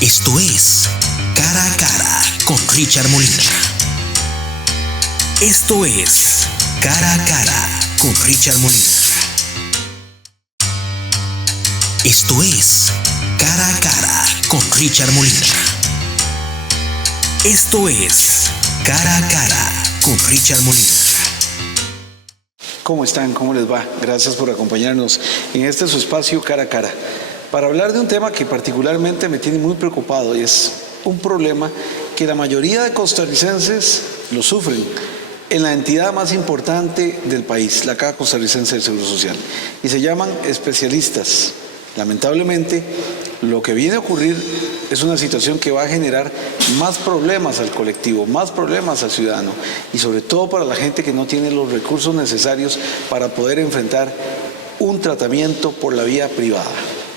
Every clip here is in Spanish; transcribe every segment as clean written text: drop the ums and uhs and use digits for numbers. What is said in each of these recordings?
Esto es Cara a Cara con Richard Molina. Esto es Cara a Cara con Richard Molina. Esto es Cara a Cara con Richard Molina. Esto es Cara a Cara con Richard Molina. ¿Cómo están? ¿Cómo les va? Gracias por acompañarnos en este su espacio Cara a Cara, para hablar de un tema que particularmente me tiene muy preocupado, y es un problema que la mayoría de costarricenses lo sufren en la entidad más importante del país, la Caja Costarricense del Seguro Social, y se llaman especialistas. Lamentablemente, lo que viene a ocurrir es una situación que va a generar más problemas al colectivo, más problemas al ciudadano, y sobre todo para la gente que no tiene los recursos necesarios para poder enfrentar un tratamiento por la vía privada.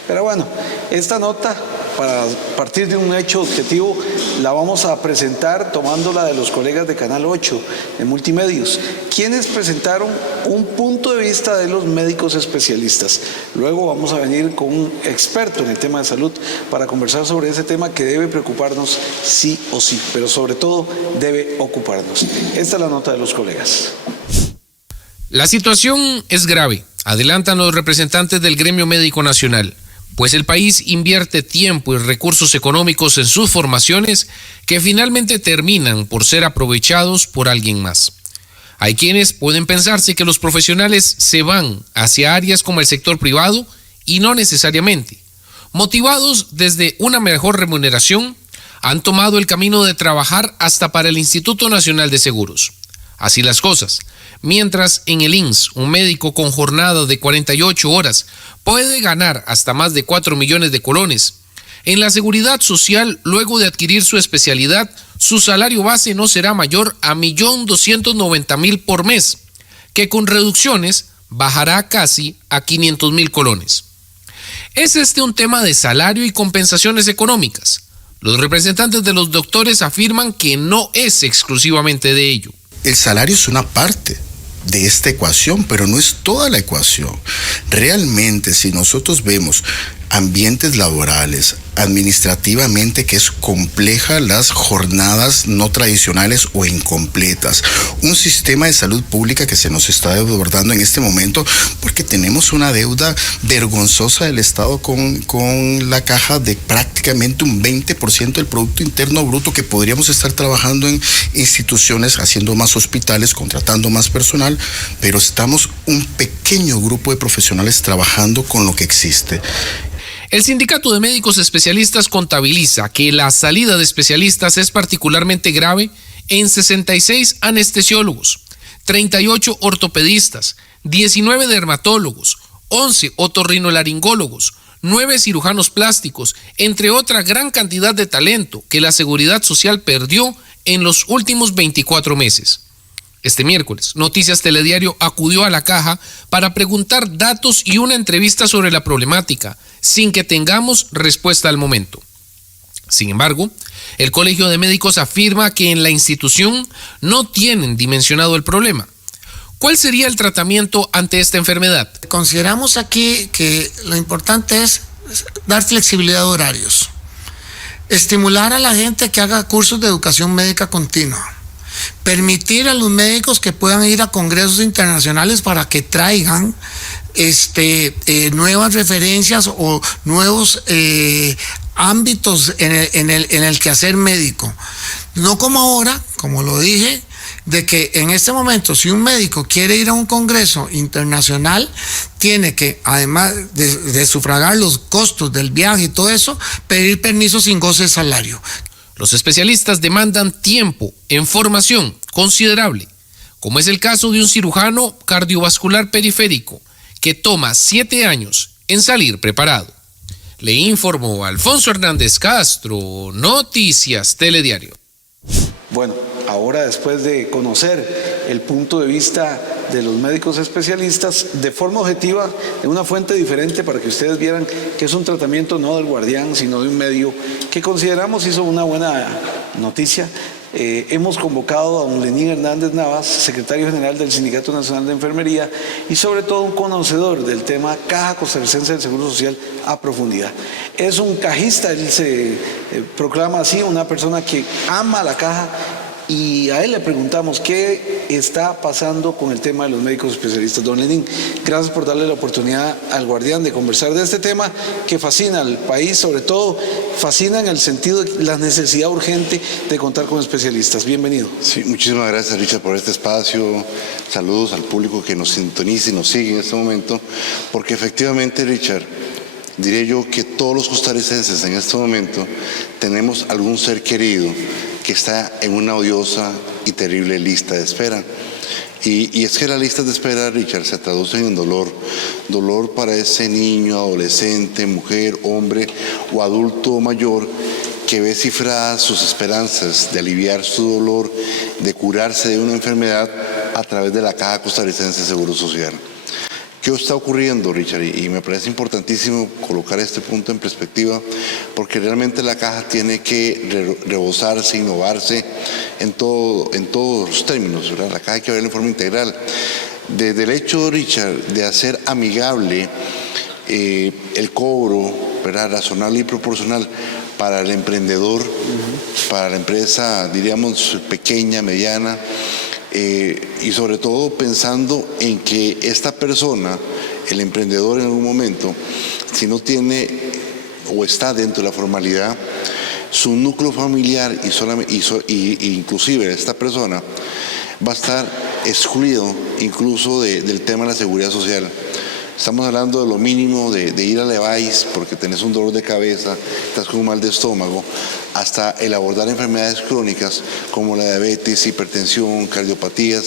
Pero bueno, esta nota, para partir de un hecho objetivo, la vamos a presentar tomándola de los colegas de Canal 8, de Multimedios, quienes presentaron un punto de vista de los médicos especialistas. Luego vamos a venir con un experto en el tema de salud para conversar sobre ese tema que debe preocuparnos sí o sí, pero sobre todo debe ocuparnos. Esta es la nota de los colegas. La situación es grave, adelantan los representantes del Gremio Médico Nacional, pues el país invierte tiempo y recursos económicos en sus formaciones que finalmente terminan por ser aprovechados por alguien más. Hay quienes pueden pensarse que los profesionales se van hacia áreas como el sector privado y no necesariamente. Motivados desde una mejor remuneración, han tomado el camino de trabajar hasta para el Instituto Nacional de Seguros. Así las cosas. Mientras en el INSS, un médico con jornada de 48 horas puede ganar hasta más de 4 millones de colones. En la Seguridad Social, luego de adquirir su especialidad, su salario base no será mayor a 1.290.000 por mes, que con reducciones bajará casi a 500.000 colones. ¿Es este un tema de salario y compensaciones económicas? Los representantes de los doctores afirman que no es exclusivamente de ello. El salario es una parte de esta ecuación, pero no es toda la ecuación. Realmente, si nosotros vemos ambientes laborales, administrativamente, que es compleja, las jornadas no tradicionales o incompletas, un sistema de salud pública que se nos está desbordando en este momento porque tenemos una deuda vergonzosa del Estado con la caja de prácticamente un 20% del Producto Interno Bruto, que podríamos estar trabajando en instituciones, haciendo más hospitales, contratando más personal, pero estamos un pequeño grupo de profesionales trabajando con lo que existe. El Sindicato de Médicos Especialistas contabiliza que la salida de especialistas es particularmente grave en 66 anestesiólogos, 38 ortopedistas, 19 dermatólogos, 11 otorrinolaringólogos, 9 cirujanos plásticos, entre otra gran cantidad de talento que la Seguridad Social perdió en los últimos 24 meses. Este miércoles, Noticias Telediario acudió a la caja para preguntar datos y una entrevista sobre la problemática, sin que tengamos respuesta al momento. Sin embargo, el Colegio de Médicos afirma que en la institución no tienen dimensionado el problema. ¿Cuál sería el tratamiento ante esta enfermedad? Consideramos aquí que lo importante es dar flexibilidad de horarios, estimular a la gente que haga cursos de educación médica continua, permitir a los médicos que puedan ir a congresos internacionales para que traigan nuevas referencias o nuevos ámbitos en el quehacer médico. No como ahora, como lo dije, de que en este momento, si un médico quiere ir a un congreso internacional, tiene que, además de sufragar los costos del viaje y todo eso, pedir permiso sin goce de salario. Los especialistas demandan tiempo en formación considerable, como es el caso de un cirujano cardiovascular periférico que toma 7 años en salir preparado. Le informó Alfonso Hernández Castro, Noticias Telediario. Bueno, ahora después de conocer el punto de vista de los médicos especialistas de forma objetiva, de una fuente diferente, para que ustedes vieran que es un tratamiento no del guardián, sino de un medio que consideramos hizo una buena noticia, Hemos convocado a don Lenín Hernández Navas, secretario general del Sindicato Nacional de Enfermería y sobre todo un conocedor del tema Caja Costarricense del Seguro Social a profundidad. Es un cajista, él se proclama así, una persona que ama la caja, y a él le preguntamos qué está pasando con el tema de los médicos especialistas. Don Lenín, gracias por darle la oportunidad al Guardián de conversar de este tema que fascina al país, sobre todo fascina en el sentido de la necesidad urgente de contar con especialistas. Bienvenido. Sí, muchísimas gracias, Richard, por este espacio. Saludos al público que nos sintoniza y nos sigue en este momento, porque efectivamente, Richard, diré yo que todos los costarricenses en este momento tenemos algún ser querido que está en una odiosa y terrible lista de espera. Y es que las listas de espera, Richard, se traducen en dolor. Dolor para ese niño, adolescente, mujer, hombre o adulto mayor que ve cifradas sus esperanzas de aliviar su dolor, de curarse de una enfermedad a través de la Caja Costarricense de Seguro Social. ¿Qué está ocurriendo, Richard? Y me parece importantísimo colocar este punto en perspectiva, porque realmente la caja tiene que rebosarse, innovarse en todos los términos, ¿verdad? La caja hay que verla en forma integral. Desde el hecho, Richard, de hacer amigable el cobro, ¿verdad?, razonable y proporcional para el emprendedor, para la empresa, diríamos, pequeña, mediana, y sobre todo pensando en que esta persona, el emprendedor en algún momento, si no tiene o está dentro de la formalidad, su núcleo familiar y inclusive esta persona va a estar excluido incluso del tema de la seguridad social. Estamos hablando de lo mínimo, de ir a Levi's porque tenés un dolor de cabeza, estás con un mal de estómago, hasta el abordar enfermedades crónicas como la diabetes, hipertensión, cardiopatías.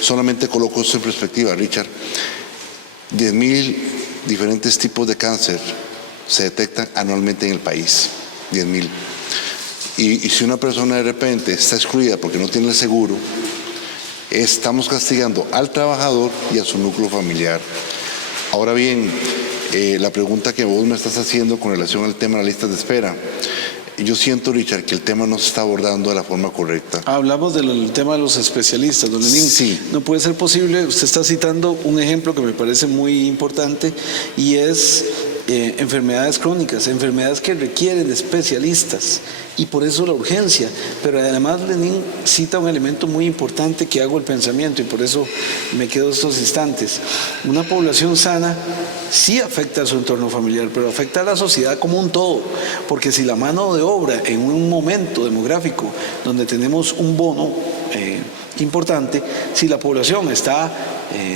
Solamente coloco esto en perspectiva, Richard. 10.000 diferentes tipos de cáncer se detectan anualmente en el país. 10.000. Y si una persona de repente está excluida porque no tiene el seguro, estamos castigando al trabajador y a su núcleo familiar. Ahora bien, la pregunta que vos me estás haciendo con relación al tema de la lista de espera, yo siento, Richard, que el tema no se está abordando de la forma correcta. Hablamos del tema de los especialistas, don Lenín. Sí. No puede ser posible, usted está citando un ejemplo que me parece muy importante y es enfermedades crónicas, enfermedades que requieren de especialistas y por eso la urgencia. Pero además Lenín cita un elemento muy importante que hago el pensamiento y por eso me quedo estos instantes. Una población sana sí afecta a su entorno familiar, pero afecta a la sociedad como un todo, porque si la mano de obra en un momento demográfico donde tenemos un bono importante, si la población está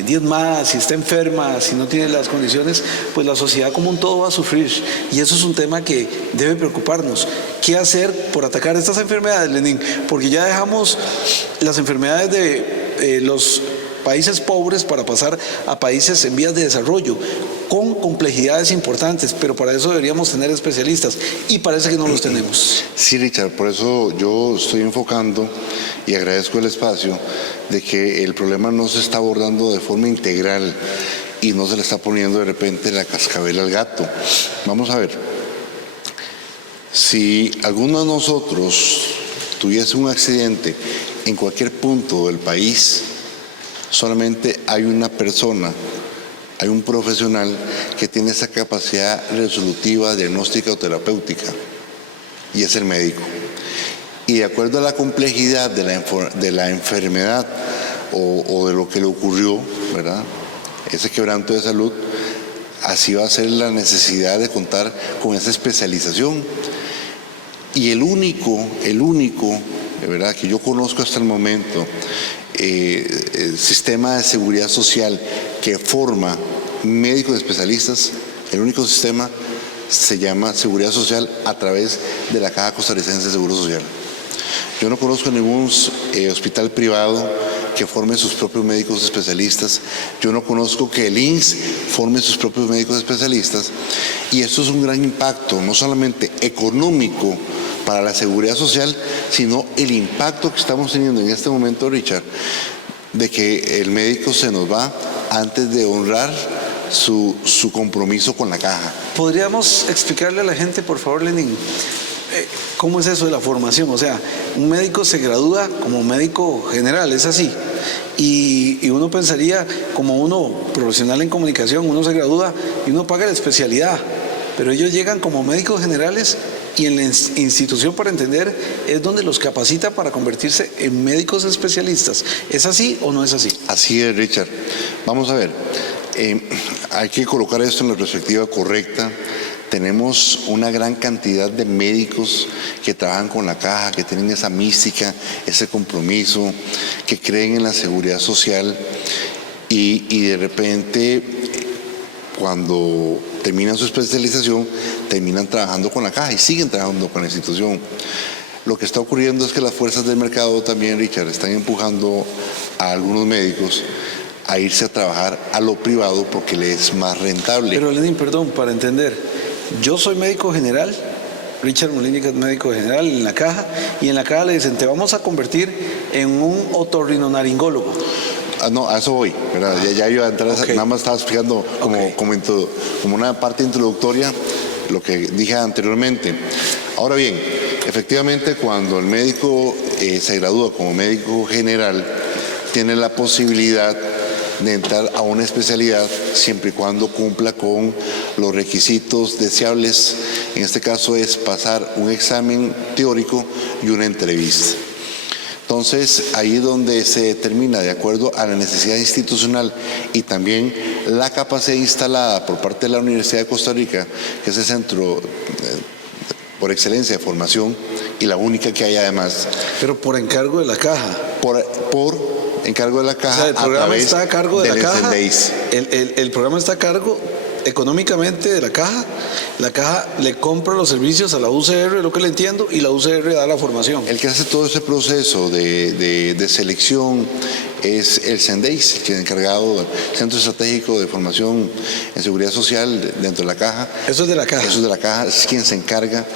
diezmada, si está enferma, si no tiene las condiciones, pues la sociedad como un todo va a sufrir. Y eso es un tema que debe preocuparnos. ¿Qué hacer por atacar estas enfermedades, Lenín? Porque ya dejamos las enfermedades de los países pobres para pasar a países en vías de desarrollo, con complejidades importantes, pero para eso deberíamos tener especialistas y parece que no los tenemos. Sí, Richard, por eso yo estoy enfocando y agradezco el espacio de que el problema no se está abordando de forma integral y no se le está poniendo de repente la cascabel al gato. Vamos a ver, si alguno de nosotros tuviese un accidente en cualquier punto del país, solamente hay una persona, hay un profesional que tiene esa capacidad resolutiva, diagnóstica o terapéutica, y es el médico. Y de acuerdo a la complejidad de la enfermedad o de lo que le ocurrió, ¿verdad?, ese quebranto de salud, así va a ser la necesidad de contar con esa especialización. Y el único, ¿verdad?, que yo conozco hasta el momento, el sistema de seguridad social que forma médicos especialistas, el único sistema se llama Seguridad Social a través de la Caja Costarricense de Seguro Social. Yo no conozco ningún hospital privado que forme sus propios médicos especialistas. Yo no conozco que el INSS forme sus propios médicos especialistas. Y esto es un gran impacto, no solamente económico para la seguridad social, sino el impacto que estamos teniendo en este momento, Richard, de que el médico se nos va antes de honrar su compromiso con la caja. ¿Podríamos explicarle a la gente, por favor, Lenín, ¿Cómo es eso de la formación? O sea, un médico se gradúa como médico general, es así. Y uno pensaría, como uno profesional en comunicación, uno se gradúa y uno paga la especialidad. Pero ellos llegan como médicos generales y en la institución, para entender, es donde los capacita para convertirse en médicos especialistas. ¿Es así o no es así? Así es, Richard. Vamos a ver, hay que colocar esto en la perspectiva correcta. Tenemos una gran cantidad de médicos que trabajan con la caja, que tienen esa mística, ese compromiso, que creen en la seguridad social y de repente, cuando terminan su especialización, terminan trabajando con la caja y siguen trabajando con la institución. Lo que está ocurriendo es que las fuerzas del mercado también, Richard, están empujando a algunos médicos a irse a trabajar a lo privado porque les es más rentable. Pero Lenín, perdón, para entender, yo soy médico general, Richard Molina es médico general en la caja, y en la caja le dicen, te vamos a convertir en un otorrinolaringólogo. No, a eso voy, ¿verdad? Ya iba a entrar, Okay. Nada más estaba explicando como una parte introductoria lo que dije anteriormente. Ahora bien, efectivamente, cuando el médico se gradúa como médico general, tiene la posibilidad de entrar a una especialidad siempre y cuando cumpla con los requisitos deseables. En este caso es pasar un examen teórico y una entrevista. Entonces, ahí es donde se determina, de acuerdo a la necesidad institucional y también la capacidad instalada por parte de la Universidad de Costa Rica, que es el centro por excelencia de formación y la única que hay además. Pero por encargo de la caja. Por encargo de la caja, O sea, el programa está a cargo de la caja. SNDIS. El programa está a cargo económicamente de la caja le compra los servicios a la UCR, lo que le entiendo, y la UCR da la formación. El que hace todo ese proceso de selección es el SNDIS, que es encargado del Centro Estratégico de Formación en Seguridad Social dentro de la caja. Eso es de la caja. Eso es de la caja, es quien se encarga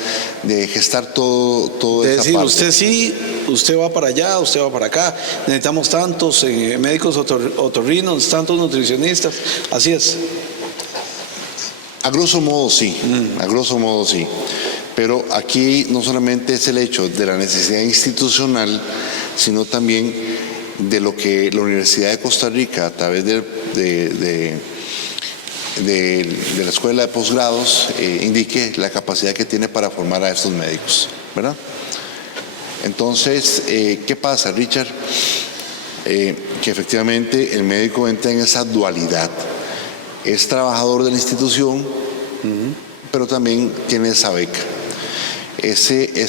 de gestar todo De esa decir, parte. usted sí, usted va para allá, usted va para acá, necesitamos tantos médicos otorrinos, tantos nutricionistas, así es. A grosso modo sí, pero aquí no solamente es el hecho de la necesidad institucional, sino también de lo que la Universidad de Costa Rica, a través de la Escuela de Posgrados, indique la capacidad que tiene para formar a estos médicos, ¿verdad? Entonces, ¿qué pasa, Richard? Que efectivamente el médico entra en esa dualidad. Es trabajador de la institución, pero también tiene esa beca.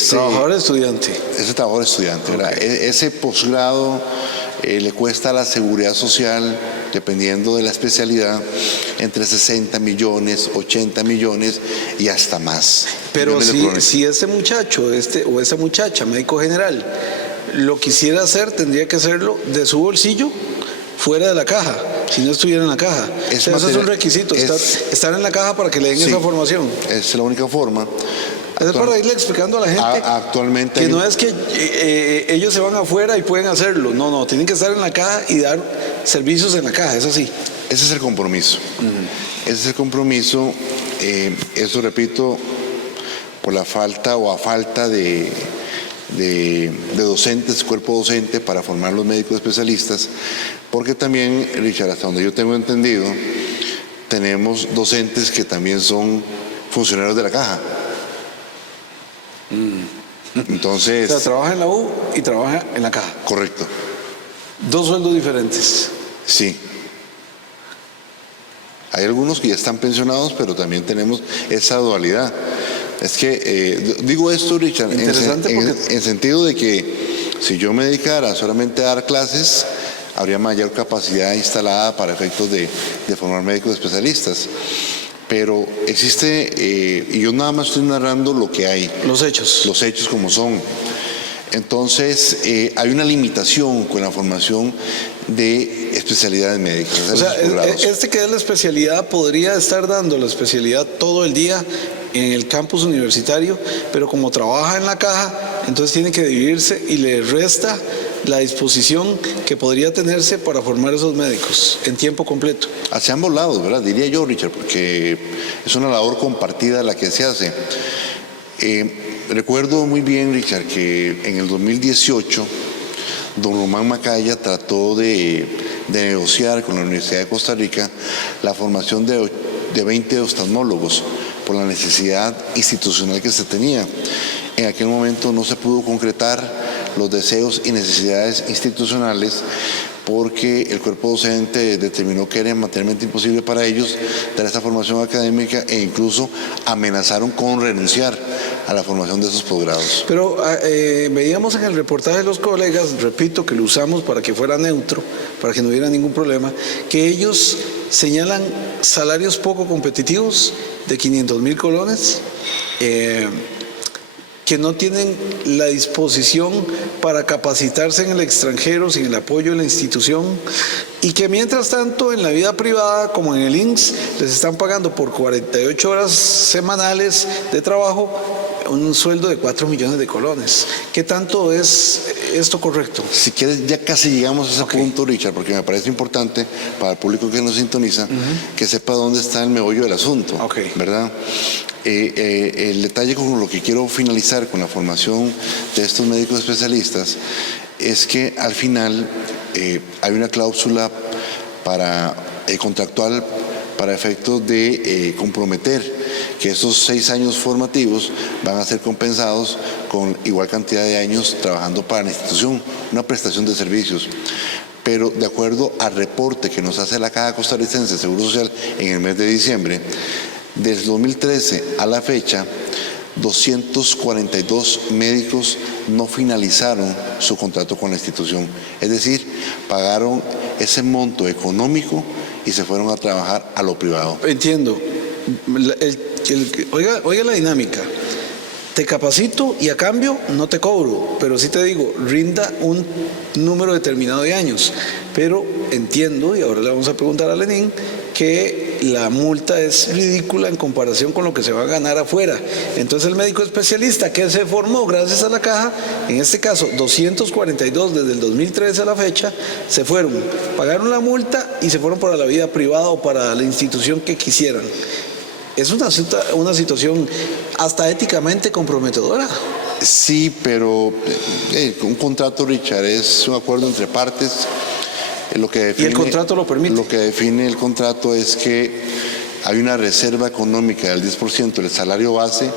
Trabajador estudiante. Ese trabajador estudiante, ¿verdad? Ese posgrado le cuesta a la seguridad social, dependiendo de la especialidad, entre 60 millones, 80 millones y hasta más. Pero si este muchacho o esa muchacha, médico general, lo quisiera hacer, tendría que hacerlo de su bolsillo, fuera de la caja, si no estuviera en la caja. Eso es un requisito, estar en la caja para que le den esa formación. Es la única forma. Es para irle explicando a la gente actualmente que no es que ellos se van afuera y pueden hacerlo. No, tienen que estar en la caja y dar servicios en la caja, es así. Ese es el compromiso. Ese es el compromiso. Eso, repito, por la falta o a falta de docentes, cuerpo docente para formar los médicos especialistas, porque también, Richard, hasta donde yo tengo entendido, tenemos docentes que también son funcionarios de la caja. Entonces, O sea, trabaja en la U y trabaja en la caja. Correcto. 2 sueldos diferentes. Sí. Hay algunos que ya están pensionados, pero también tenemos esa dualidad. Es que, digo esto, Richard, en sentido de que si yo me dedicara solamente a dar clases, habría mayor capacidad instalada para efectos de formar médicos especialistas. Pero existe, y yo nada más estoy narrando lo que hay. Los hechos como son. Entonces, hay una limitación con la formación de especialidades médicas. O sea, que da la especialidad podría estar dando la especialidad todo el día en el campus universitario, pero como trabaja en la caja, entonces tiene que dividirse y le resta la disposición que podría tenerse para formar esos médicos en tiempo completo. Hacia ambos lados, ¿verdad? Diría yo, Richard, porque es una labor compartida la que se hace. recuerdo muy bien, Richard, que en el 2018 don Román Macaya trató de negociar con la Universidad de Costa Rica la formación de 20 oftalmólogos por la necesidad institucional que se tenía. En aquel momento no se pudo concretar los deseos y necesidades institucionales porque el cuerpo docente determinó que era materialmente imposible para ellos dar esa formación académica e incluso amenazaron con renunciar a la formación de esos posgrados. Pero veíamos en el reportaje de los colegas, repito que lo usamos para que fuera neutro, para que no hubiera ningún problema, que ellos señalan salarios poco competitivos de 500,000 colones, que no tienen la disposición para capacitarse en el extranjero sin el apoyo de la institución y que mientras tanto en la vida privada como en el INSS les están pagando por 48 horas semanales de trabajo un sueldo de 4 millones de colones. ¿Qué tanto es esto correcto? Si quieres, ya casi llegamos a ese punto, Richard, porque me parece importante para el público que nos sintoniza que sepa dónde está el meollo del asunto, ¿verdad? El detalle con lo que quiero finalizar con la formación de estos médicos especialistas es que al final hay una cláusula contractual para efectos de comprometer que esos 6 años formativos van a ser compensados con igual cantidad de años trabajando para la institución, una prestación de servicios. Pero de acuerdo al reporte que nos hace la Caja Costarricense de Seguro Social en el mes de diciembre, desde 2013 a la fecha, 242 médicos no finalizaron su contrato con la institución. Es decir, pagaron ese monto económico y se fueron a trabajar a lo privado. Entiendo. Oiga la dinámica. Te capacito y a cambio no te cobro, pero sí te digo, rinda un número determinado de años. Pero entiendo, y ahora le vamos a preguntar a Lenín, que la multa es ridícula en comparación con lo que se va a ganar afuera. Entonces el médico especialista que se formó gracias a la Caja, en este caso 242 desde el 2013 a la fecha, se fueron, pagaron la multa y se fueron para la vida privada o para la institución que quisieran. Es una situación hasta éticamente comprometedora. Sí, pero un contrato, Richard, es un acuerdo entre partes. Lo que define, ¿y el contrato lo permite? Lo que define el contrato es que hay una reserva económica del 10% del salario base,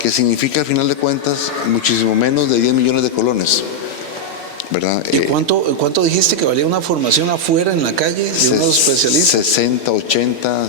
que significa al final de cuentas muchísimo menos de 10 millones de colones, ¿verdad? ¿Y cuánto dijiste que valía una formación afuera en la calle de unos especialistas? 60, 80,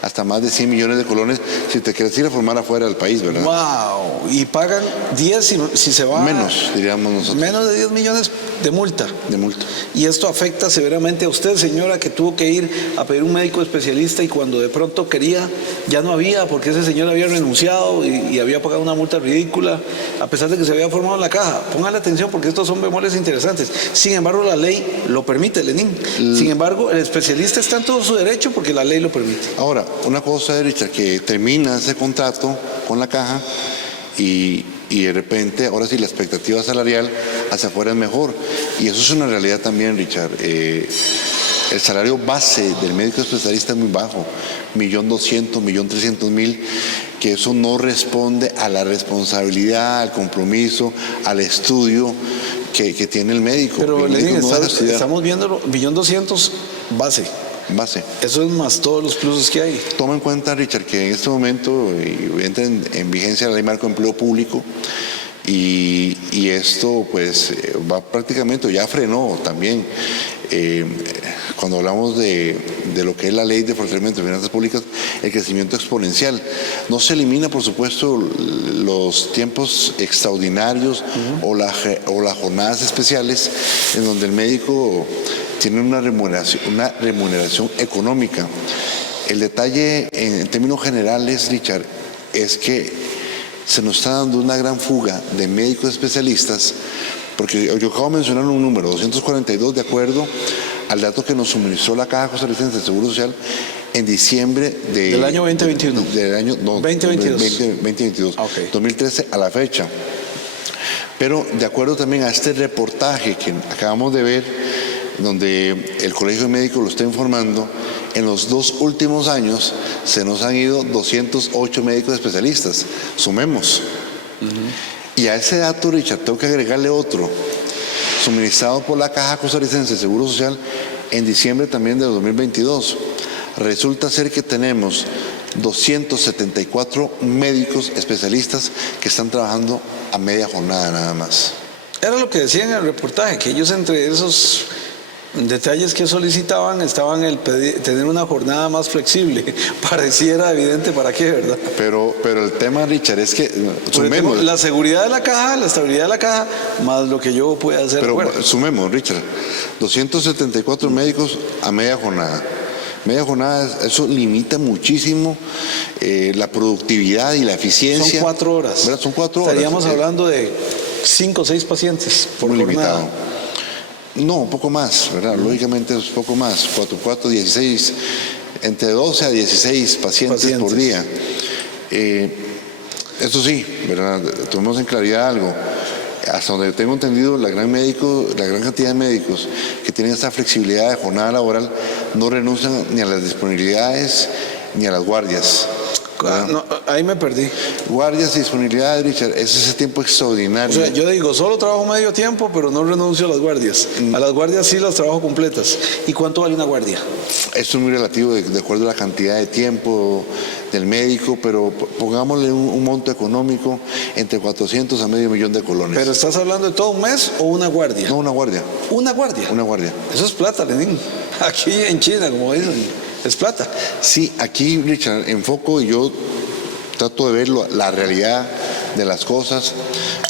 hasta más de 100 millones de colones si te quieres ir a formar afuera del país, ¿verdad? ¡Wow! Y pagan 10 si se va... Menos, diríamos nosotros. Menos de 10 millones de multa. De multa. Y esto afecta severamente a usted, señora, que tuvo que ir a pedir un médico especialista y cuando de pronto quería, ya no había, porque ese señor había renunciado y había pagado una multa ridícula, a pesar de que se había formado en la Caja. Póngale atención porque estos son bemoles interesantes. Sin embargo, la ley lo permite, Lenín. Sin embargo, el especialista está en todo su derecho porque la ley lo permite. Ahora, una cosa es, Richard, que termina ese contrato con la Caja y de repente, ahora sí, la expectativa salarial hacia afuera es mejor. Y eso es una realidad también, Richard. El salario base del médico especialista es muy bajo, 1.200.000, 1.300.000, que eso no responde a la responsabilidad, al compromiso, al estudio que tiene el médico. Pero, Lenín, no estamos viendo 1.200.000 base. Eso es más todos los pluses que hay. Toma en cuenta, Richard, que en este momento entra en vigencia la Ley Marco de Empleo Público y esto pues va prácticamente, ya frenó también. Cuando hablamos de lo que es la Ley de Fortalecimiento de Finanzas Públicas, el crecimiento exponencial. No se elimina, por supuesto, los tiempos extraordinarios o las jornadas especiales en donde el médico tiene una remuneración económica. El detalle en términos generales, Richard, es que se nos está dando una gran fuga de médicos especialistas, porque yo acabo de mencionar un número, 242, de acuerdo al dato que nos suministró la Caja Costarricense de Seguro Social en diciembre del año 2021. Del año 2022. Okay. 2013 a la fecha. Pero de acuerdo también a este reportaje que acabamos de ver, donde el Colegio de Médicos lo está informando, en los 2 últimos años se nos han ido 208 médicos especialistas. Sumemos. Y a ese dato, Richard, tengo que agregarle otro, suministrado por la Caja Costarricense de Seguro Social en diciembre también de 2022. Resulta ser que tenemos 274 médicos especialistas que están trabajando a media jornada nada más. Era lo que decía en el reportaje, que ellos entre esos detalles que solicitaban estaban el tener una jornada más flexible. Pareciera evidente para qué, ¿verdad? Pero el tema, Richard, es que sumemos la seguridad de la caja, la estabilidad de la caja, más lo que yo pueda hacer. Pero sumemos, Richard, 274 médicos a media jornada. Media jornada, eso limita muchísimo la productividad y la eficiencia. Son 4 horas. ¿Verdad? Son 4 horas. Estaríamos hablando de 5 o 6 pacientes por muy jornada. Limitado. No, un poco más, ¿verdad? Lógicamente es un poco más. 4, 16, entre 12 a 16 pacientes por día. Eso sí, ¿verdad? Tomemos en claridad algo. Hasta donde tengo entendido, la gran cantidad de médicos que tienen esta flexibilidad de jornada laboral no renuncian ni a las disponibilidades ni a las guardias. No, ahí me perdí. Guardias y disponibilidad, Richard, es ese tiempo extraordinario. O sea, yo digo, solo trabajo medio tiempo, pero no renuncio a las guardias. A las guardias sí las trabajo completas. ¿Y cuánto vale una guardia? Esto es muy relativo de acuerdo a la cantidad de tiempo del médico, pero pongámosle un monto económico entre 400 a medio millón de colones. ¿Pero estás hablando de todo un mes o una guardia? No, una guardia. ¿Una guardia? Una guardia. Eso es plata, Lenín. Aquí en China, como dicen. Es plata. Sí, aquí, Richard, enfoco y yo trato de ver la realidad de las cosas.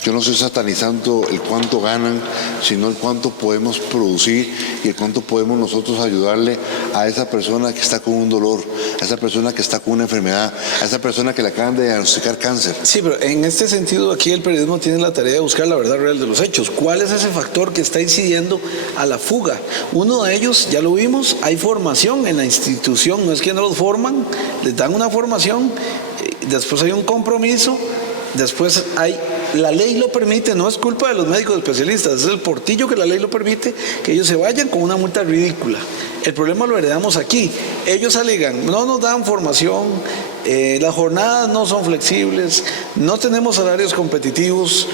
Yo no estoy satanizando el cuánto ganan, sino el cuánto podemos producir y el cuánto podemos nosotros ayudarle a esa persona que está con un dolor, a esa persona que está con una enfermedad, a esa persona que le acaban de diagnosticar cáncer. Sí, pero en este sentido aquí el periodismo tiene la tarea de buscar la verdad real de los hechos. ¿Cuál es ese factor que está incidiendo a la fuga? Uno de ellos, ya lo vimos, hay formación en la institución, no es que no los forman, les dan una formación, después hay un compromiso, después hay... La ley lo permite, no es culpa de los médicos especialistas, es el portillo que la ley lo permite, que ellos se vayan con una multa ridícula. El problema lo heredamos aquí. Ellos alegan, no nos dan formación, las jornadas no son flexibles, no tenemos salarios competitivos.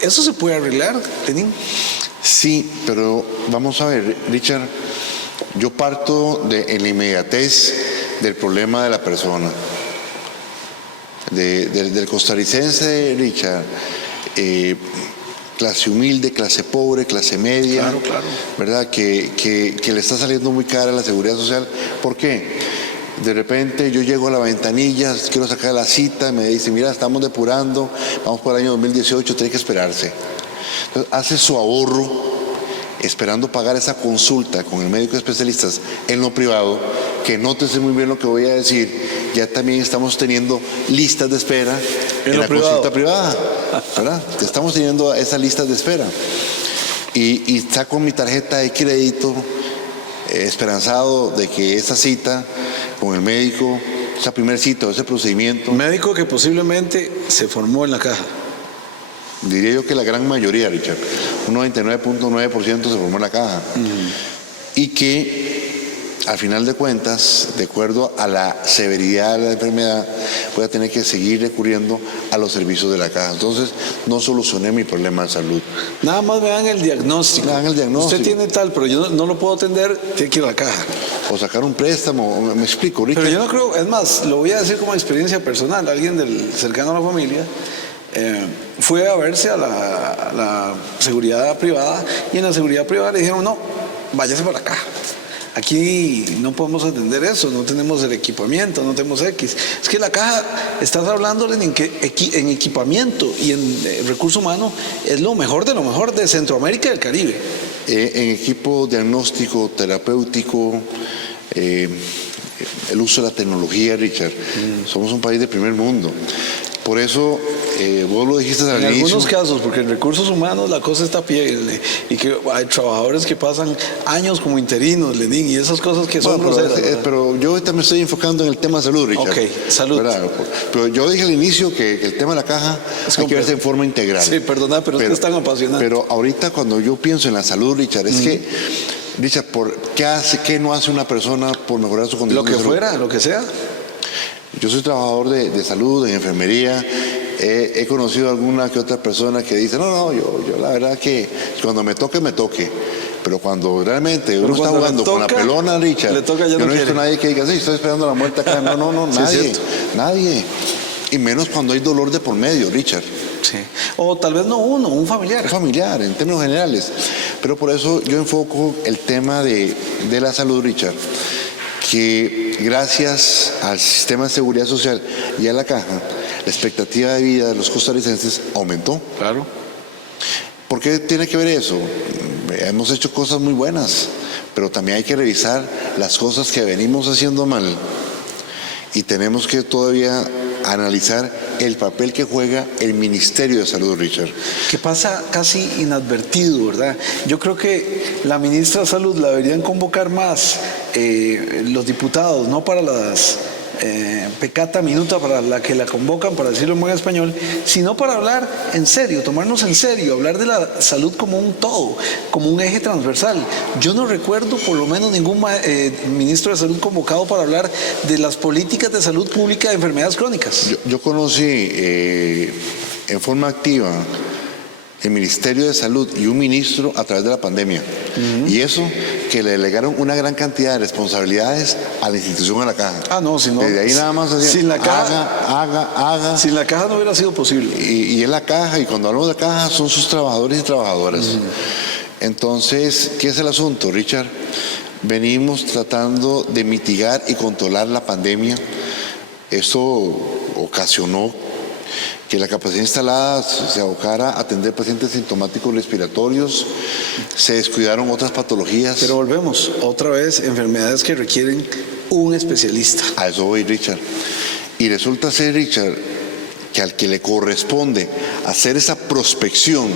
¿Eso se puede arreglar, Lenín? Sí, pero vamos a ver, Richard, yo parto en la inmediatez del problema de la persona. Del costarricense, Richard, clase humilde, clase pobre, clase media, claro. ¿verdad? Que le está saliendo muy cara la seguridad social. ¿Por qué? De repente yo llego a la ventanilla, quiero sacar la cita, me dice, mira, estamos depurando, vamos por el año 2018, tiene que esperarse. Entonces hace su ahorro esperando pagar esa consulta con el médico especialista en lo privado, que nótese muy bien lo que voy a decir, ya también estamos teniendo listas de espera en la consulta privada, ¿verdad? Estamos teniendo esas listas de espera. Y saco mi tarjeta de crédito esperanzado de que esa cita con el médico, esa primera cita, ese procedimiento... Médico que posiblemente se formó en la caja. Diría yo que la gran mayoría, Richard, un 99.9% se formó en la caja. Y que, al final de cuentas, de acuerdo a la severidad de la enfermedad, voy a tener que seguir recurriendo a los servicios de la caja. Entonces, no solucioné mi problema de salud. Nada más me dan el diagnóstico. Me dan el diagnóstico. Usted tiene tal, pero yo no lo puedo atender, tiene que ir a la caja. O sacar un préstamo, me explico, Richard. Pero yo no creo, es más, lo voy a decir como experiencia personal, alguien cercano a la familia, fue a verse a la seguridad privada y en la seguridad privada le dijeron, no, váyase para acá. Aquí no podemos atender eso, no tenemos el equipamiento, no tenemos X. Es que la caja, estás hablándole en equipamiento y en recurso humano, es lo mejor de Centroamérica y del Caribe. En equipo diagnóstico, terapéutico, el uso de la tecnología, Richard. Somos un país de primer mundo. Por eso, vos lo dijiste al inicio. En algunos casos, porque en recursos humanos la cosa está a pie, y que hay trabajadores que pasan años como interinos, Lenín, y esas cosas que son groseras. Pero yo ahorita me estoy enfocando en el tema de salud, Richard. Ok, salud. ¿Verdad? Pero yo dije al inicio que el tema de la caja hay que verse en forma integral. Sí, perdona, pero es que es tan apasionante. Pero ahorita cuando yo pienso en la salud, Richard, es que, Richard, ¿qué no hace una persona por mejorar su condición de salud? Lo que sea. Yo soy trabajador de salud, en enfermería, he conocido alguna que otra persona que dice, no, yo la verdad que cuando me toque, me toque. Pero cuando realmente uno está jugando con la pelona, Richard, le toca, ya yo no no he visto quiere. a nadie que diga, sí, estoy esperando la muerte acá. No, Sí, nadie, es nadie. Y menos cuando hay dolor de por medio, Richard. Sí. O tal vez no uno, un familiar. Es familiar, en términos generales. Pero por eso yo enfoco el tema de la salud, Richard, que gracias al sistema de seguridad social y a la caja, la expectativa de vida de los costarricenses aumentó. Claro. ¿Por qué tiene que ver eso? Hemos hecho cosas muy buenas, pero también hay que revisar las cosas que venimos haciendo mal y tenemos que todavía analizar el papel que juega el Ministerio de Salud, Richard. Que pasa casi inadvertido, ¿verdad? Yo creo que la ministra de Salud la deberían convocar más los diputados, no para las pecata minuta para la que la convocan, para decirlo en buen español, sino para hablar en serio, tomarnos en serio, hablar de la salud como un todo, como un eje transversal. Yo no recuerdo por lo menos ningún ministro de salud convocado para hablar de las políticas de salud pública de enfermedades crónicas. Yo conocí en forma activa el Ministerio de Salud y un ministro a través de la pandemia. Y eso, que le delegaron una gran cantidad de responsabilidades a la institución, a la caja. Ah, no, si no. Desde ahí nada más hacía, sin la caja, haga. Sin la caja no hubiera sido posible. Y es la caja, y cuando hablamos de caja son sus trabajadores y trabajadoras. Entonces, ¿qué es el asunto, Richard? Venimos tratando de mitigar y controlar la pandemia. Esto ocasionó que la capacidad instalada se abocara a atender pacientes sintomáticos respiratorios, se descuidaron otras patologías. Pero volvemos, otra vez, enfermedades que requieren un especialista. A eso voy, Richard. Y resulta ser, Richard, que al que le corresponde hacer esa prospección,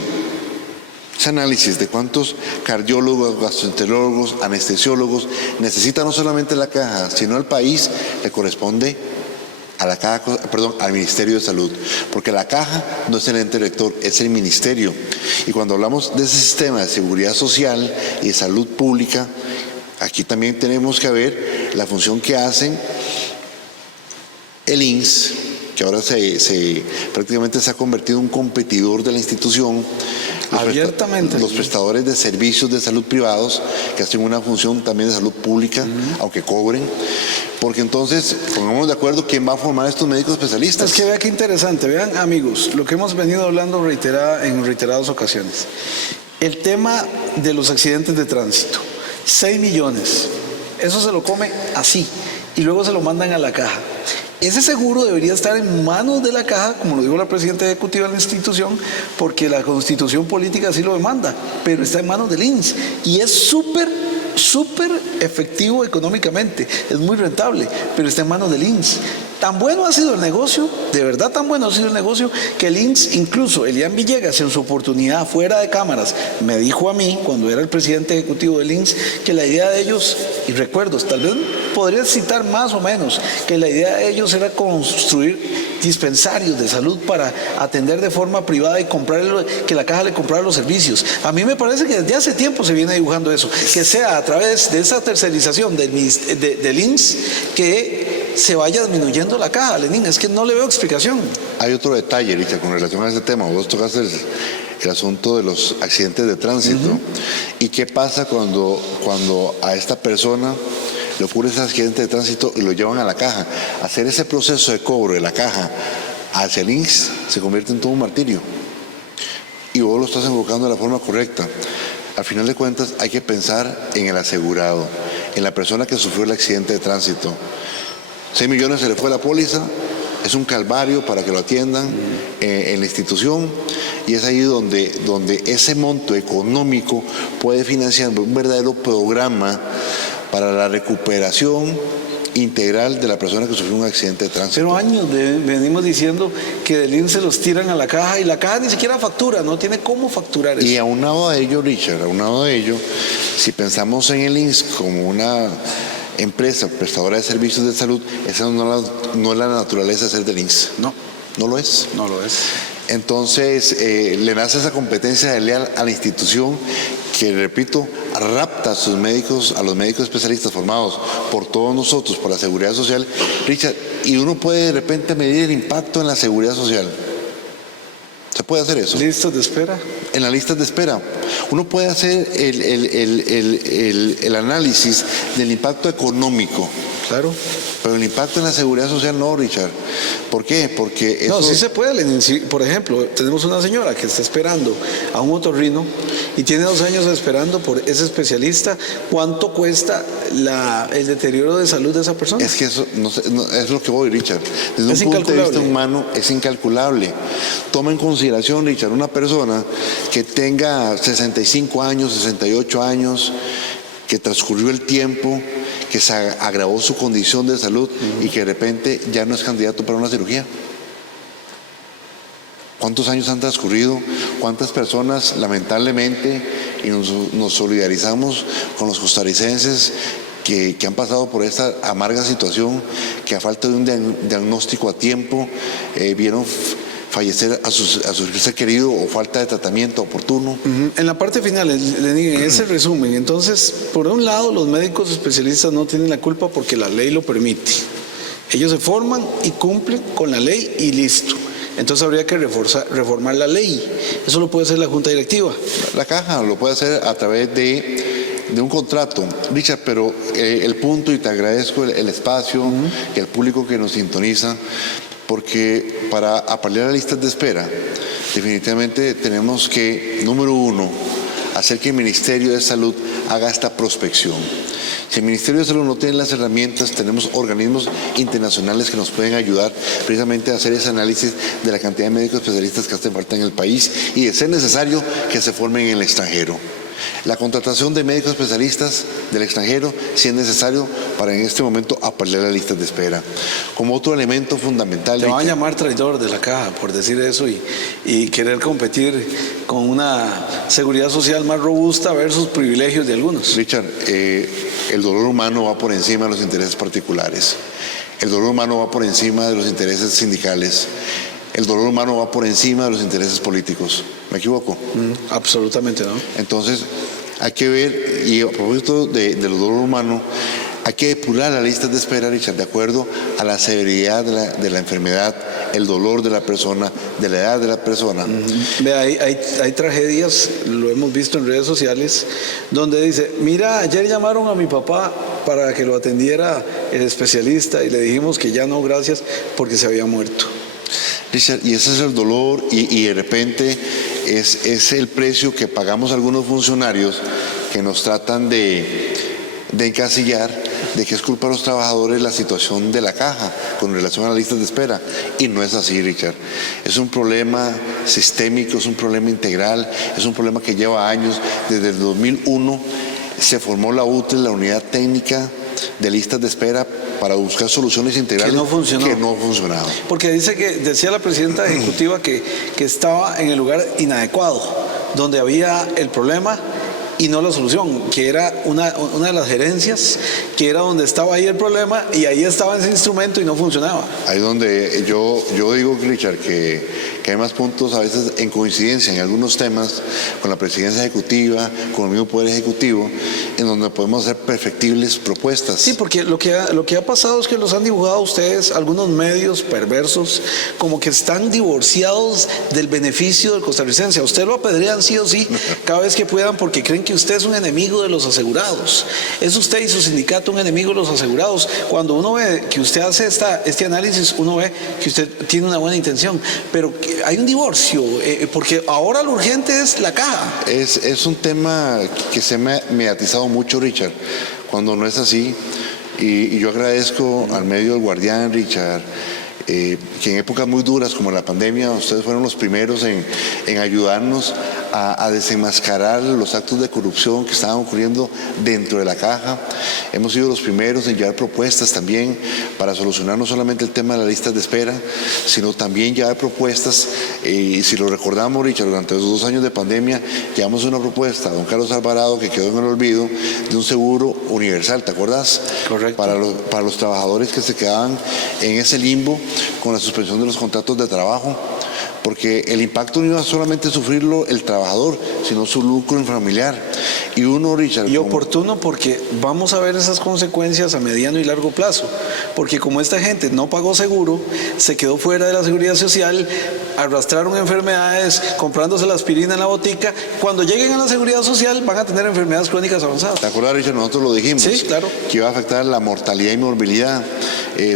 ese análisis de cuántos cardiólogos, gastroenterólogos, anestesiólogos necesita no solamente la caja, sino el país, le corresponde a la caja, al Ministerio de Salud, porque la caja no es el ente rector, es el ministerio. Y cuando hablamos de ese sistema de seguridad social y de salud pública, aquí también tenemos que ver la función que hacen el INSS, que ahora prácticamente se ha convertido en un competidor de la institución. Abiertamente. Los prestadores de servicios de salud privados, que hacen una función también de salud pública, aunque cobren. Porque entonces, pongamos de acuerdo quién va a formar a estos médicos especialistas. Es que vea qué interesante, vean amigos, lo que hemos venido hablando en reiteradas ocasiones. El tema de los accidentes de tránsito, 6 millones, eso se lo come así y luego se lo mandan a la caja. Ese seguro debería estar en manos de la caja, como lo dijo la presidenta ejecutiva de la institución, porque la constitución política así lo demanda, pero está en manos del INSS y es súper efectivo económicamente, es muy rentable, pero está en manos del INSS. Tan bueno ha sido el negocio, de verdad tan bueno ha sido el negocio, que el INSS, incluso Elian Villegas en su oportunidad fuera de cámaras, me dijo a mí, cuando era el presidente ejecutivo del INSS, que la idea de ellos, y recuerdos, tal vez podría citar más o menos, que la idea de ellos era construir dispensarios de salud para atender de forma privada y que la caja le comprara los servicios. A mí me parece que desde hace tiempo se viene dibujando eso, que sea a través de esa tercerización del INSS que se vaya disminuyendo la caja, Lenín, es que no le veo explicación. Hay otro detalle, Richard, con relación a este tema. Vos tocaste el asunto de los accidentes de tránsito. ¿Y qué pasa cuando a esta persona le ocurre ese accidente de tránsito y lo llevan a la caja? Hacer ese proceso de cobro de la caja hacia el INSS se convierte en todo un martirio. Y vos lo estás enfocando de la forma correcta. Al final de cuentas hay que pensar en el asegurado, en la persona que sufrió el accidente de tránsito. 6 millones se le fue la póliza, es un calvario para que lo atiendan en la institución, y es ahí donde ese monto económico puede financiar un verdadero programa para la recuperación integral de la persona que sufrió un accidente de tránsito. Pero años venimos diciendo que del INSS se los tiran a la caja y la caja ni siquiera factura, no tiene cómo facturar eso. Y aunado a ello, Richard, si pensamos en el INSS como una empresa prestadora de servicios de salud, esa no es la naturaleza de ser del INSS. No lo es. No lo es. Entonces, le nace esa competencia desleal a la institución que, repito, rapta a los médicos especialistas formados por todos nosotros, por la seguridad social, Richard, y uno puede de repente medir el impacto en la seguridad social. Se puede hacer eso. ¿Listas de espera? En las listas de espera. Uno puede hacer el análisis del impacto económico. Claro. Pero el impacto en la seguridad social no, Richard. ¿Por qué? Porque eso... No, sí se puede. Por ejemplo, tenemos una señora que está esperando a un otorrino y tiene 2 años esperando por ese especialista. ¿Cuánto cuesta el deterioro de salud de esa persona? Es que eso es lo que voy, Richard. Desde Es un punto de vista incalculable. humano es incalculable. Toma en consideración, Richard, una persona que tenga 65 años, 68 años, que transcurrió el tiempo, que se agravó su condición de salud y que de repente ya no es candidato para una cirugía. ¿Cuántos años han transcurrido? ¿Cuántas personas, lamentablemente, y nos solidarizamos con los costarricenses que han pasado por esta amarga situación, que a falta de un diagnóstico a tiempo, vieron fallecer a su ser querido o falta de tratamiento oportuno? En la parte final, en ese resumen, entonces, por un lado, los médicos especialistas no tienen la culpa porque la ley lo permite. Ellos se forman y cumplen con la ley y listo. Entonces habría que reformar la ley. Eso lo puede hacer la Junta Directiva. La caja lo puede hacer a través de un contrato. Richard, pero el punto, y te agradezco el espacio y el público que nos sintoniza, porque para apalear las listas de espera, definitivamente tenemos que, número 1, hacer que el Ministerio de Salud haga esta prospección. Si el Ministerio de Salud no tiene las herramientas, tenemos organismos internacionales que nos pueden ayudar precisamente a hacer ese análisis de la cantidad de médicos especialistas que hacen falta en el país y, de ser necesario, que se formen en el extranjero. La contratación de médicos especialistas del extranjero, si es necesario, para en este momento apalear las listas de espera. Como otro elemento fundamental... Te van a llamar traidor de la caja por decir eso y querer competir con una seguridad social más robusta versus privilegios de algunos. Richard, el dolor humano va por encima de los intereses particulares. El dolor humano va por encima de los intereses sindicales. El dolor humano va por encima de los intereses políticos. ¿Me equivoco? Absolutamente no. Entonces, hay que ver, y a propósito del dolor humano, hay que depurar las listas de espera, Richard, de acuerdo a la severidad de la enfermedad, el dolor de la persona, de la edad de la persona. Vea, hay tragedias, lo hemos visto en redes sociales, donde dice, mira, ayer llamaron a mi papá para que lo atendiera el especialista y le dijimos que ya no, gracias, porque se había muerto. Richard, y ese es el dolor y de repente es el precio que pagamos algunos funcionarios que nos tratan de encasillar de que es culpa de los trabajadores la situación de la caja con relación a las listas de espera. Y no es así, Richard. Es un problema sistémico, es un problema integral, es un problema que lleva años. Desde el 2001 se formó la UTE, la Unidad Técnica de Listas de Espera, para buscar soluciones integrales que no funcionaban. Porque decía la presidenta ejecutiva que estaba en el lugar inadecuado, donde había el problema y no la solución, que era una de las gerencias, que era donde estaba ahí el problema y ahí estaba ese instrumento y no funcionaba. Ahí donde yo digo, Richard, que hay más puntos a veces en coincidencia en algunos temas con la presidencia ejecutiva, con el mismo poder ejecutivo, en donde podemos hacer perfectibles propuestas. Sí, porque lo que ha pasado es que los han dibujado ustedes, algunos medios perversos, como que están divorciados del beneficio del costarricense. A usted lo apedrean sí o sí, cada vez que puedan, porque creen que usted es un enemigo de los asegurados. Es usted y su sindicato un enemigo de los asegurados. Cuando uno ve que usted hace este análisis, uno ve que usted tiene una buena intención, pero hay un divorcio, porque ahora lo urgente es la caja. Es un tema que se me ha mediatizado mucho, Richard, cuando no es así. Y yo agradezco al medio del Guardián, Richard, que en épocas muy duras como la pandemia, ustedes fueron los primeros en ayudarnos a desenmascarar los actos de corrupción que estaban ocurriendo dentro de la caja. Hemos sido los primeros en llevar propuestas también para solucionar no solamente el tema de las listas de espera, sino también llevar propuestas, y si lo recordamos, Richard, durante los 2 años de pandemia, llevamos una propuesta a don Carlos Alvarado que quedó en el olvido, de un seguro universal, ¿te acuerdas? Correcto. Para los trabajadores que se quedaban en ese limbo con la suspensión de los contratos de trabajo, porque el impacto no iba solamente a sufrirlo el trabajador, sino su lucro familiar. Y uno, Richard... Y oportuno porque vamos a ver esas consecuencias a mediano y largo plazo, porque como esta gente no pagó seguro, se quedó fuera de la seguridad social, arrastraron enfermedades, comprándose la aspirina en la botica, cuando lleguen a la seguridad social van a tener enfermedades crónicas avanzadas. ¿Te acuerdas, Richard? Nosotros lo dijimos. Sí, claro. Que iba a afectar la mortalidad y morbilidad.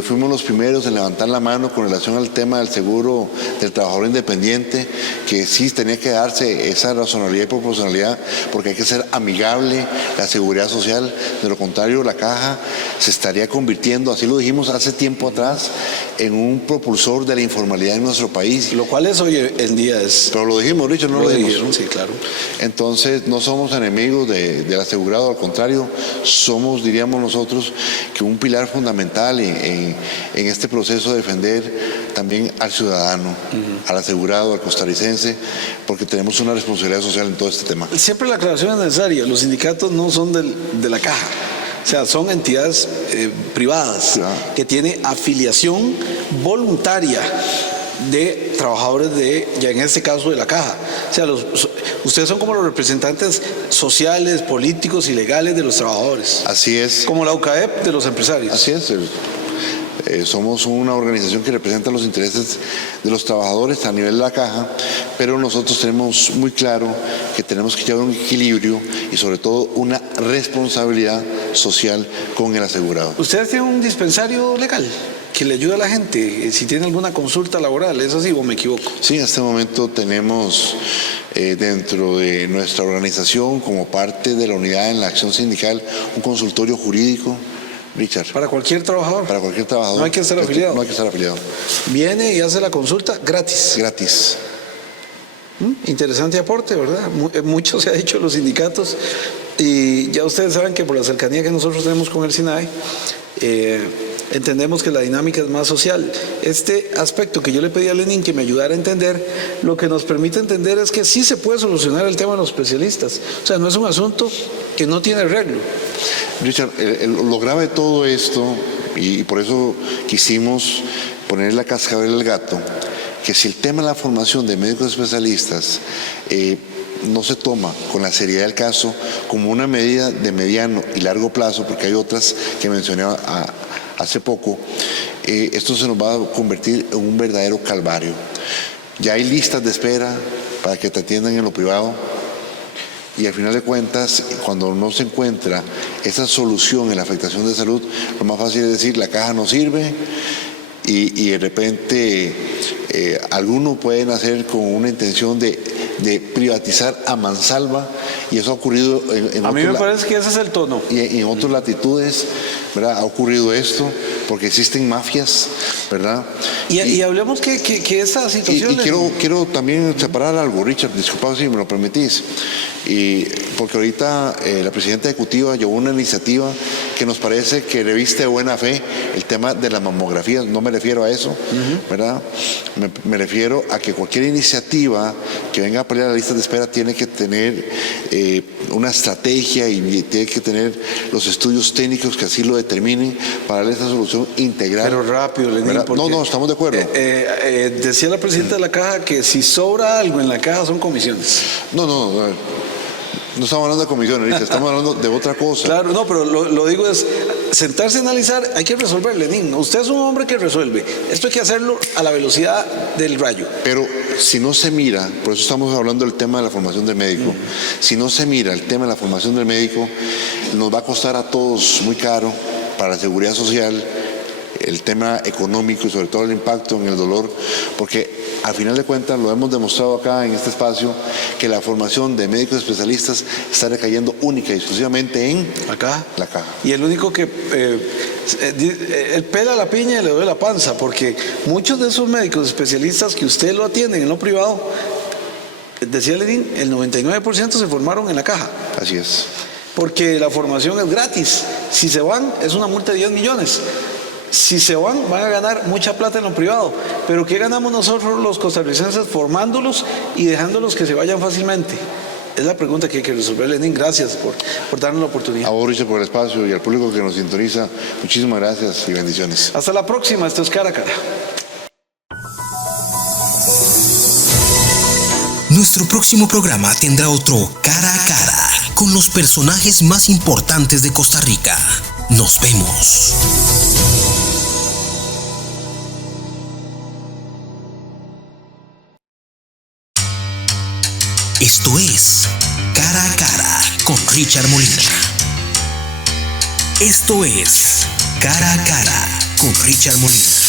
Fuimos los primeros en levantar la mano con relación al tema del seguro del trabajador independiente, que sí tenía que darse esa razonabilidad y proporcionalidad, porque hay que ser amigable la seguridad social. De lo contrario, la caja se estaría convirtiendo, así lo dijimos hace tiempo atrás, en un propulsor de la informalidad en nuestro país. Lo cual es hoy en día es... Pero lo dijimos, Richard, no lo dijimos. Dijeron, sí, claro. Entonces, no somos enemigos del asegurado, al contrario, somos, diríamos nosotros, que un pilar fundamental en este proceso de defender también al ciudadano, al asegurado, al costarricense, porque tenemos una responsabilidad social en todo este tema. Siempre la aclaración es necesaria, los sindicatos no son de la caja. O sea, son entidades privadas que tienen afiliación voluntaria de trabajadores ya en este caso de la caja. O sea, ustedes son como los representantes sociales, políticos y legales de los trabajadores. Así es. Como la UCAEP de los empresarios. Así es. Somos una organización que representa los intereses de los trabajadores a nivel de la caja, pero nosotros tenemos muy claro que tenemos que llevar un equilibrio y sobre todo una responsabilidad social con el asegurado. ¿Ustedes tienen un dispensario legal que le ayuda a la gente si tiene alguna consulta laboral? ¿Es así o me equivoco? Sí, en este momento tenemos dentro de nuestra organización, como parte de la unidad en la acción sindical, un consultorio jurídico, Richard. ¿Para cualquier trabajador? Para cualquier trabajador. No hay que estar afiliado. No hay que estar afiliado. Viene y hace la consulta gratis. Gratis. Interesante aporte, ¿verdad? Mucho se ha dicho en los sindicatos y ya ustedes saben que por la cercanía que nosotros tenemos con el SINAE, entendemos que la dinámica es más social. Este aspecto que yo le pedí a Lenín que me ayudara a entender, lo que nos permite entender es que sí se puede solucionar el tema de los especialistas. O sea, no es un asunto que no tiene arreglo. Richard, lo grave de todo esto, y por eso quisimos poner la cascabel al gato, que si el tema de la formación de médicos especialistas no se toma con la seriedad del caso como una medida de mediano y largo plazo, porque hay otras que mencioné hace poco, esto se nos va a convertir en un verdadero calvario. Ya hay listas de espera para que te atiendan en lo privado y al final de cuentas, cuando no se encuentra esa solución en la afectación de salud, lo más fácil es decir, la caja no sirve y de repente algunos pueden hacer con una intención de privatizar a mansalva, y eso ha ocurrido a mí me parece que ese es el tono. Y en otras latitudes, ¿verdad? Ha ocurrido esto porque existen mafias, ¿verdad? Y hablemos que esa situación... Y quiero también separar algo, Richard, disculpa si me lo permitís. Porque ahorita la presidenta ejecutiva llevó una iniciativa que nos parece que reviste de buena fe el tema de la mamografía. No me refiero a eso, ¿verdad? Me refiero a que cualquier iniciativa que venga a pelear la lista de espera tiene que tener una estrategia y tiene que tener los estudios técnicos que así lo determinen para darle esa solución integral. Pero rápido, Lenín, porque, no, estamos de acuerdo. Decía la presidenta de la caja que si sobra algo en la caja son comisiones. No estamos hablando de comisiones, Richard, estamos hablando de otra cosa. Claro, no, pero lo digo es, sentarse a analizar, hay que resolver, Lenín. Usted es un hombre que resuelve. Esto hay que hacerlo a la velocidad del rayo. Pero si no se mira, por eso estamos hablando del tema de la formación del médico, si no se mira el tema de la formación del médico, nos va a costar a todos muy caro para la seguridad social, el tema económico y sobre todo el impacto en el dolor, porque al final de cuentas lo hemos demostrado acá en este espacio que la formación de médicos especialistas está recayendo única y exclusivamente en la caja. Y el único que él pela la piña y le duele la panza, porque muchos de esos médicos especialistas que usted lo atienden en lo privado, decía Lenín, el 99% se formaron en la caja. Así es. Porque la formación es gratis. Si se van, es una multa de 10 millones. Si se van a ganar mucha plata en lo privado. Pero ¿qué ganamos nosotros los costarricenses formándolos y dejándolos que se vayan fácilmente? Es la pregunta que hay que resolver, Lenín. Gracias por darnos la oportunidad. A vos, Richard, por el espacio y al público que nos sintoniza. Muchísimas gracias y bendiciones. Hasta la próxima. Esto es Cara a Cara. Nuestro próximo programa tendrá otro Cara a Cara con los personajes más importantes de Costa Rica. Nos vemos. Esto es Cara a Cara con Richard Molina. Esto es Cara a Cara con Richard Molina.